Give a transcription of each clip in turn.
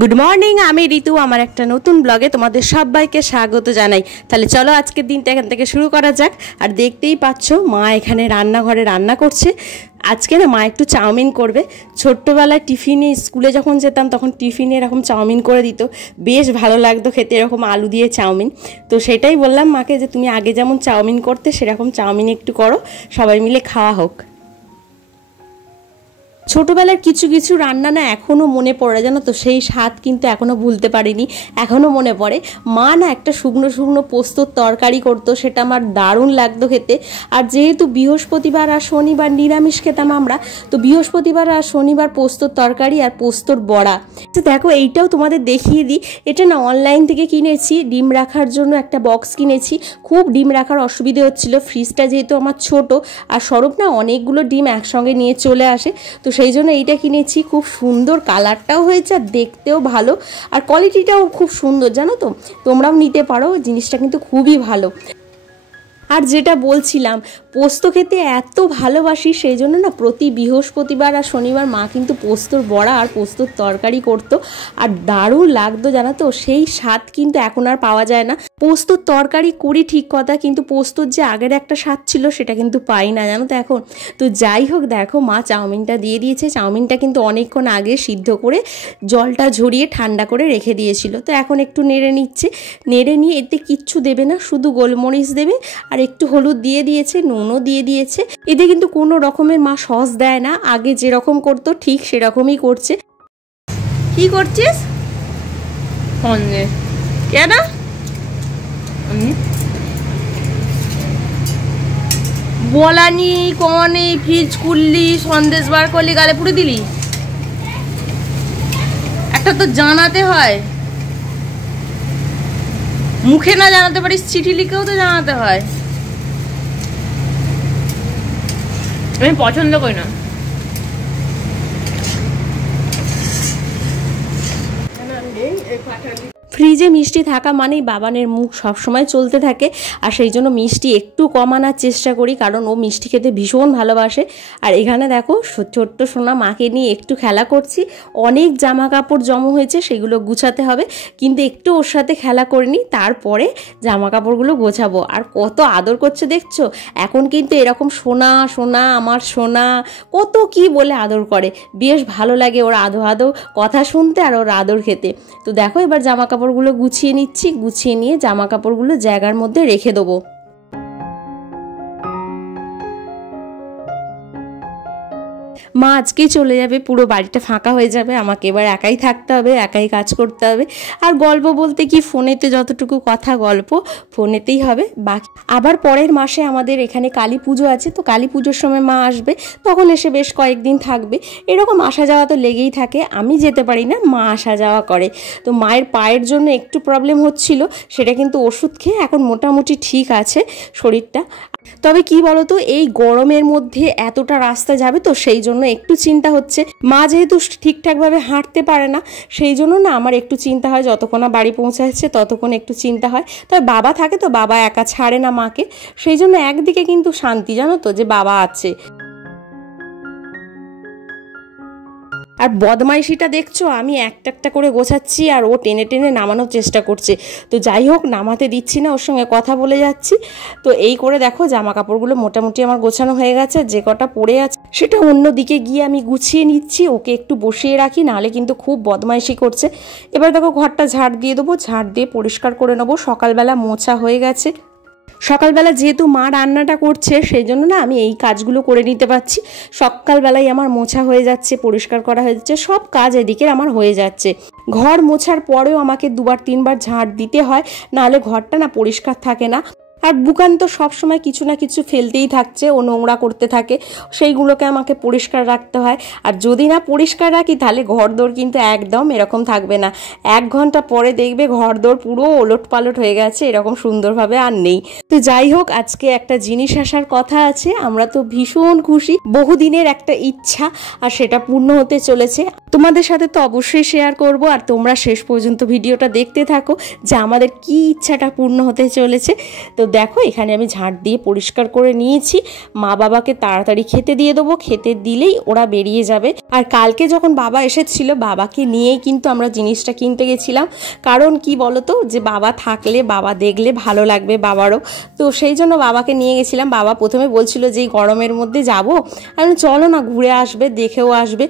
Good morning, আমি ঋতু। আমার একটা নতুন ব্লগে তোমাদের সবাইকে স্বাগত জানাই। তাহলে চলো আজকের দিনটা এখান থেকে শুরু করা যাক। আর দেখতেই পাচ্ছ মা এখানে রান্নাঘরে রান্না করছে। আজকে না মা একটু চাউমিন করবে। ছোট্টবেলায় টিফিনে স্কুলে যখন যেতাম তখন টিফিনে এরকম চাউমিন করে দিত, বেশ ভালো লাগতো খেতে, এরকম আলু দিয়ে চাউমিন। তো সেটাই বললাম মাকে যে তুমি আগে যেমন চাউমিন করতে সেরকম চাউমিন একটু করো, সবাই মিলে খাওয়া হোক। ছোটোবেলার কিছু কিছু রান্না না এখনও মনে পড়ে, জানো তো, সেই স্বাদ কিন্তু এখনও ভুলতে পারিনি, এখনও মনে পড়ে। মা না একটা শুকনো শুকনো পোস্তর তরকারি করতো, সেটা আমার দারুণ লাগতো খেতে। আর যেহেতু বৃহস্পতিবার আর শনিবার নিরামিষ খেতাম আমরা, তো বৃহস্পতিবার আর শনিবার পোস্তর তরকারি আর পোস্তর বড়া। তো দেখো এইটাও তোমাদের দেখিয়ে দিই। এটা না অনলাইন থেকে কিনেছি, ডিম রাখার জন্য একটা বক্স কিনেছি। খুব ডিম রাখার অসুবিধে হচ্ছিল, ফ্রিজটা যেহেতু আমার ছোট আর স্বরূপ না অনেকগুলো ডিম একসঙ্গে নিয়ে চলে আসে, তো সেই জন্য এইটা কিনেছি। খুব সুন্দর কালারটাও হয়েছে আর দেখতেও ভালো, আর কোয়ালিটিটাও খুব সুন্দর, জানো তো, তোমরাও নিতে পারো, জিনিসটা কিন্তু খুবই ভালো। আর যেটা বলছিলাম, পোস্ত খেতে এত ভালোবাসি, সেই জন্য না প্রতি বৃহস্পতিবার আর শনিবার মা কিন্তু পোস্তর বড়া আর পোস্তর তরকারি করতো, আর দারুণ লাগতো, জানো তো। সেই স্বাদ কিন্তু এখন আর পাওয়া যায় না। পোস্তর তরকারি করি ঠিক কথা, কিন্তু পোস্তর যে আগের একটা স্বাদ ছিল সেটা কিন্তু পাই না, জানো তো এখন। তো যাই হোক, দেখো মা চাউমিনটা দিয়ে দিয়েছে। চাউমিনটা কিন্তু অনেকক্ষণ আগে সিদ্ধ করে জলটা ঝরিয়ে ঠান্ডা করে রেখে দিয়েছিল। তো এখন একটু নেড়ে নিচ্ছে, নেড়ে নিয়ে এতে কিচ্ছু দেবে না, শুধু গোলমরিচ দেবে আর একটু হলুদ দিয়ে দিয়েছে, নুনও দিয়ে দিয়েছে। এতে কিন্তু কোনো রকমের মা সস দেয় না, আগে যেরকম করতো ঠিক সেরকমই করছে। কি করছিস? কেন বলানি কনে ফ্রিজ খুললি, সন্দেশ বার করলি, গালে পুড়ে দিলি? একটা তো জানাতে হয়, মুখে না জানাতে পারিস, চিঠি লিখেও তো জানাতে হয়। আমি পছন্দ করি না। ফ্রিজে মিষ্টি থাকা মানেই বাবানের মুখ সবসময় চলতে থাকে, আর সেই জন্য মিষ্টি একটু কম আনার চেষ্টা করি, কারণ ও মিষ্টি খেতে ভীষণ ভালোবাসে। আর এখানে দেখো ছোট্ট সোনা মাকে নিয়ে একটু খেলা করছি। অনেক জামা কাপড় জমা হয়েছে, সেগুলো গুছাতে হবে, কিন্তু একটু ওর সাথে খেলা করিনি, তারপরে জামা কাপড়গুলো গোছাবো। আর কত আদর করছে দেখছো। এখন কিন্তু এরকম সোনা সোনা আমার সোনা কত কি বলে আদর করে, বেশ ভালো লাগে ওর আদো আদো কথা শুনতে আর ওর আদর খেতে। তো দেখো এবার জামা কাপড়গুলো গুছিয়ে নিচ্ছি, গুছিয়ে নিয়ে জামা কাপড়গুলো জায়গার মধ্যে রেখে দেবো। মা আজকেই চলে যাবে, পুরো বাড়িটা ফাঁকা হয়ে যাবে, আমাকে এবার একাই থাকতে হবে, একাই কাজ করতে হবে। আর গল্প বলতে কি, ফোনেতে যতটুকু কথা গল্প ফোনেতেই হবে। বাকি আবার পরের মাসে আমাদের এখানে কালী পুজো আছে, তো কালী পুজোর সময় মা আসবে, তখন এসে বেশ কয়েকদিন থাকবে। এরকম আসা যাওয়া তো লেগেই থাকে, আমি যেতে পারি না, মা আসা যাওয়া করে। তো মায়ের পায়ের জন্য একটু প্রবলেম হচ্ছিল, সেটা কিন্তু ওষুধ খেয়ে এখন মোটামুটি ঠিক আছে শরীরটা। তবে কি বলতো, এই গরমের মধ্যে এতটা রাস্তা যাবে, তো সেই জন্য একটু চিন্তা হচ্ছে। মা যেহেতু ঠিকঠাকভাবে হাঁটতে পারে না, সেই জন্য না আমার একটু চিন্তা হয়, যতক্ষণ না বাড়ি পৌঁছাচ্ছে ততক্ষণ একটু চিন্তা হয়। তবে বাবা থাকে তো, বাবা একা ছাড়ে না মাকে, সেই জন্য একদিকে কিন্তু শান্তি, জানো তো, যে বাবা আছে। আর বদমাইশিটা দেখছো, আমি একটা একটা করে গোছাচ্ছি আর ও টেনে টেনে নামানোর চেষ্টা করছে। তো যাই হোক, নামাতে দিচ্ছি না, ওর সঙ্গে কথা বলে যাচ্ছি। তো এই করে দেখো জামা কাপড়গুলো মোটামুটি আমার গোছানো হয়ে গেছে, যে কটা পড়ে আছে সেটা অন্য দিকে গিয়ে আমি গুছিয়ে নিচ্ছি। ওকে একটু বসিয়ে রাখি, নাহলে কিন্তু খুব বদমাইশি করছে। এবার দেখো ঘরটা ঝাড় দিয়ে দেবো, ঝাড় দিয়ে পরিষ্কার করে নেবো। সকালবেলা মোছা হয়ে গেছে। সকালবেলা যেহেতু মা রান্নাটা করছে, সেই জন্য না আমি এই কাজগুলো করে নিতে পারছি। সকালবেলায় আমার মোছা হয়ে যাচ্ছে, পরিষ্কার করা হয়ে যাচ্ছে, সব কাজ এদিকে আমার হয়ে যাচ্ছে। ঘর মোছার পরেও আমাকে 2-3বার ঝাড় দিতে হয়, নাহলে ঘরটা না পরিষ্কার থাকে না। আর বুকান তো সবসময় কিছু না কিছু ফেলতেই থাকছে, ও নোংরা করতে থাকে, সেইগুলোকে আমাকে পরিষ্কার রাখতে হয়। আর যদি না পরিষ্কার রাখি তাহলে ঘরদোর কিন্তু একদম এরকম থাকবে না। 1 ঘন্টা পরে দেখবে ঘরদোর পুরো ওলট পালট হয়ে গেছে, এরকম সুন্দরভাবে আর নেই। তো যাই হোক, আজকে একটা জিনিস আসার কথা আছে, আমরা তো ভীষণ খুশি, বহুদিনের একটা ইচ্ছা আর সেটা পূর্ণ হতে চলেছে। তোমাদের সাথে তো অবশ্যই শেয়ার করব, আর তোমরা শেষ পর্যন্ত ভিডিওটা দেখতে থাকো যে আমাদের কি ইচ্ছাটা পূর্ণ হতে চলেছে। তো দেখো এখানে আমি ঝাঁট দিয়ে পরিষ্কার করে নিয়েছি। মা বাবাকে তাড়াতাড়ি খেতে দিয়ে দেবো, খেতে দিলেই ওরা বেরিয়ে যাবে। আর কালকে যখন বাবা এসেছিল বাবাকে নিয়েই কিন্তু আমরা জিনিসটা কিনতে গেছিলাম, কারণ কি বলতো যে বাবা থাকলে বাবা দেখলে ভালো লাগবে বাবারও, তো সেই জন্য বাবাকে নিয়ে গেছিলাম। বাবা প্রথমে বলছিল যে এই গরমের মধ্যে যাবো, আমি চলো না ঘুরে আসবে, দেখেও আসবে।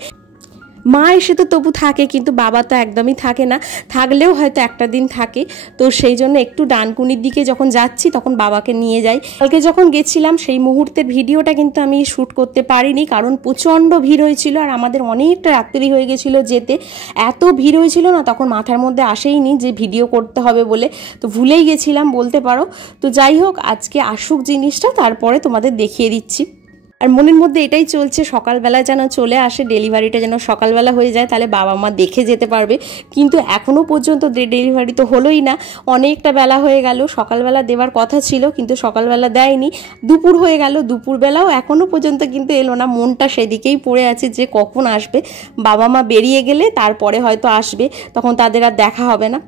মা এসে তো তবু থাকে, কিন্তু বাবা তো একদমই থাকে না, থাকলেও হয়তো একটা দিন থাকে। তো সেই জন্য একটু ডানকুনির দিকে যখন যাচ্ছি তখন বাবাকে নিয়ে যাই। কালকে যখন গেছিলাম সেই মুহূর্তের ভিডিওটা কিন্তু আমি শ্যুট করতে পারিনি, কারণ প্রচণ্ড ভিড় হয়েছিল আর আমাদের অনেকটা রাত্রি হয়ে গেছিলো যেতে। এত ভিড় হয়েছিল না, তখন মাথার মধ্যে আসেইনি যে ভিডিও করতে হবে বলে, তো ভুলেই গেছিলাম বলতে পারো। তো যাই হোক, আজকে আসুক জিনিসটা, তারপরে তোমাদের দেখিয়ে দিচ্ছি। আর মনের মধ্যে এটাই চলছে সকালবেলা যেন চলে আসে, ডেলিভারিটা যেন সকালবেলা হয়ে যায়, তাহলে বাবা মা দেখে যেতে পারবে। কিন্তু এখনও পর্যন্ত ডেলিভারি তো হলোই না, অনেকটা বেলা হয়ে গেল। সকালবেলা দেওয়ার কথা ছিল কিন্তু সকালবেলা দেয়নি, দুপুর হয়ে গেল, দুপুরবেলাও এখনও পর্যন্ত কিন্তু এলো না। মনটা সেদিকেই পড়ে আছে যে কখন আসবে, বাবা মা বেরিয়ে গেলে তারপরে হয়তো আসবে, তখন তাদের আর দেখা হবে না।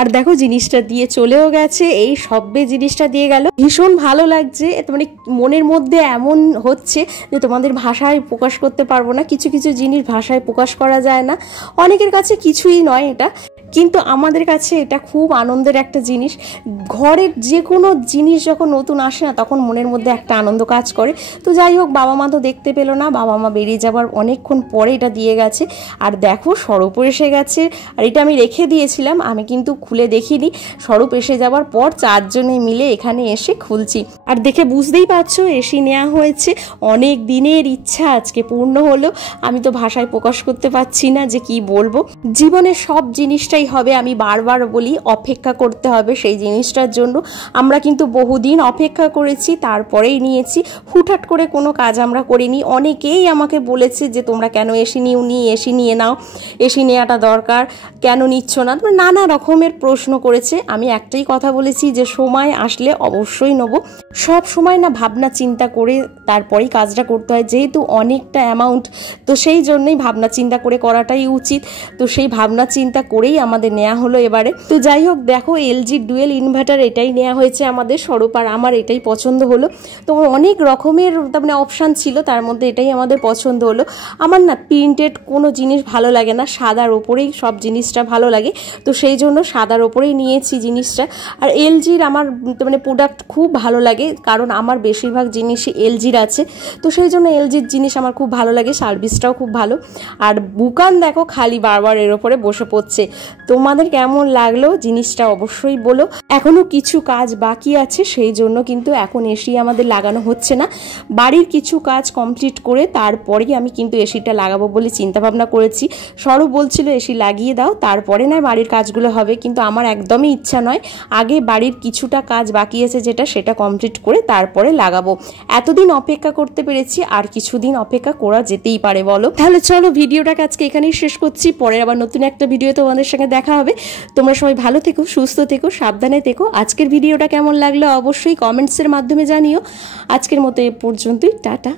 আর দেখো জিনিসটা দিয়ে চলেও গেছে, এই সবে জিনিসটা দিয়ে গেল। ভীষণ ভালো লাগছে, মানে মনের মধ্যে এমন হচ্ছে যে তোমাদের ভাষায় প্রকাশ করতে পারবো না। কিছু কিছু জিনিস ভাষায় প্রকাশ করা যায় না, অনেকের কাছে কিছুই নয় এটা, কিন্তু আমাদের কাছে এটা খুব আনন্দের একটা জিনিস। ঘরের যে কোনো জিনিস যখন নতুন আসে না, তখন মনের মধ্যে একটা আনন্দ কাজ করে। তো যাই হোক, বাবা মা তো দেখতে পেলো না, বাবা মা বেরিয়ে যাবার অনেকক্ষণ পরে এটা দিয়ে গেছে। আর দেখো স্বরূপও এসে গেছে, আর এটা আমি রেখে দিয়েছিলাম, আমি কিন্তু খুলে দেখিনি। স্বরূপ এসে যাওয়ার পর 4 জনে মিলে এখানে এসে খুলছি। আর দেখে বুঝতেই পারছো এসি নেওয়া হয়েছে, অনেক দিনের ইচ্ছা আজকে পূর্ণ হলো। আমি তো ভাষায় প্রকাশ করতে পারছি না যে কি বলবো। জীবনের সব জিনিসটাই হবে, আমি বারবার বলি অপেক্ষা করতে হবে সেই জিনিসটার জন্য। আমরা কিন্তু বহুদিন অপেক্ষা করেছি, তারপরেই নিয়েছি। হুটহাট করে কোনো কাজ আমরা করিনি। অনেকেই আমাকে বলেছে যে তোমরা কেন এসি নিওনি, এসি নিয়ে নাও, এসি নেওয়াটা দরকার, কেন নিচ্ছ না, নানা রকমের প্রশ্ন করেছে। আমি একটাই কথা বলেছি যে সময় আসলে অবশ্যই নেব। সব সময় না ভাবনা চিন্তা করে তারপরেই কাজটা করতে হয়, যেহেতু অনেকটা অ্যামাউন্ট, তো সেই জন্যই ভাবনা চিন্তা করে করাটাই উচিত। তো সেই ভাবনা চিন্তা করেই আমাদের নেওয়া হলো এবারে। তো যাই হোক, দেখো এলজি ডুয়েল ইনভার্টার এটাই নেওয়া হয়েছে আমাদের, স্বরূপ আর আমার এটাই পছন্দ হলো। তো অনেক রকমের তার মানে অপশান ছিল, তার মধ্যে এটাই আমাদের পছন্দ হলো। আমার না প্রিন্টেড কোনো জিনিস ভালো লাগে না, সাদার ওপরেই সব জিনিসটা ভালো লাগে, তো সেই জন্য সাদার ওপরেই নিয়েছি জিনিসটা। আর এলজির আমার মানে প্রোডাক্ট খুব ভালো লাগে, কারণ আমার বেশিরভাগ জিনিসই এলজির আছে, তো সেই জন্য এলজির জিনিস আমার খুব ভালো লাগে, সার্ভিসটাও খুব ভালো। আর বুকান দেখো খালি বারবার এর ওপরে বসে পড়ছে। তোমাদের কেমন লাগলো জিনিসটা অবশ্যই বলো। এখনো কিছু কাজ বাকি আছে, সেই জন্য কিন্তু এখন এসি আমাদের লাগানো হচ্ছে না। বাড়ির কিছু কাজ কমপ্লিট করে তারপরেই আমি কিন্তু এসিটা লাগাবো বলে চিন্তা ভাবনা করেছি। স্বরূপ বলছিল এসি লাগিয়ে দাও, তারপরে না বাড়ির কাজগুলো হবে, কিন্তু আমার একদমই ইচ্ছা নয়। আগে বাড়ির কিছুটা কাজ বাকি আছে সেটা কমপ্লিট করে তারপরে লাগাবো। এতদিন অপেক্ষা করতে পেরেছি, আর কিছুদিন অপেক্ষা করা যেতেই পারে বলো। তাহলে চলো ভিডিওটাকে আজকে এখানেই শেষ করছি, পরে আবার নতুন একটা ভিডিও তোমাদের সঙ্গে দেখা হবে। তোমরা সবাই ভালো থেকো, সুস্থ থেকো, সাবধানে থেকো। আজকের ভিডিওটা কেমন লাগলো অবশ্যই কমেন্টসের মাধ্যমে জানিও। আজকের মতো এ পর্যন্তই, টাটা।